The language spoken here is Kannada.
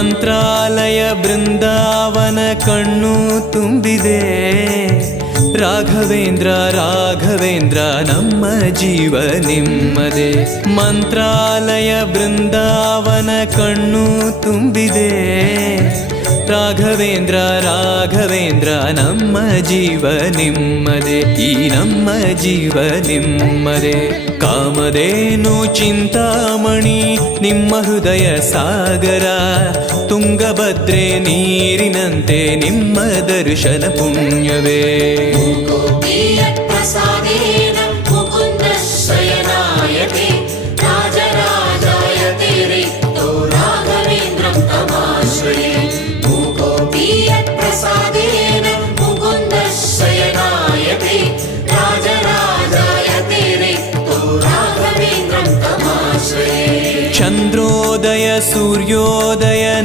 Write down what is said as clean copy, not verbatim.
ಮಂತ್ರಾಲಯ ಬೃಂದಾವನ ಕಣ್ಣು ತುಂಬಿದೆ. ರಾಘವೇಂದ್ರ ರಾಘವೇಂದ್ರ ನಮ್ಮ ಜೀವ ನಿಮ್ಮದೆ. ಮಂತ್ರಾಲಯ ಬೃಂದಾವನ ಕಣ್ಣು ತುಂಬಿದೆ. ರಾಘವೇಂದ್ರ ರಾಘವೇಂದ್ರ ನಮ್ಮ ಜೀವ ನಿಮ್ಮದೆ. ಈ ನಮ್ಮ ಜೀವ ನಿಮ್ಮದೆ. ಕಾಮಧೇನು ಚಿಂತಾಮಣಿ ನಿಮ್ಮ ಹೃದಯ ಸಾಗರ. ತುಂಗಭದ್ರೆ ನೀರಿನಂತೆ ನಿಮ್ಮ ದರ್ಶನ ಪುಣ್ಯವೇ. ಚಂದ್ರೋದಯ ಸೂರ್ಯೋದಯ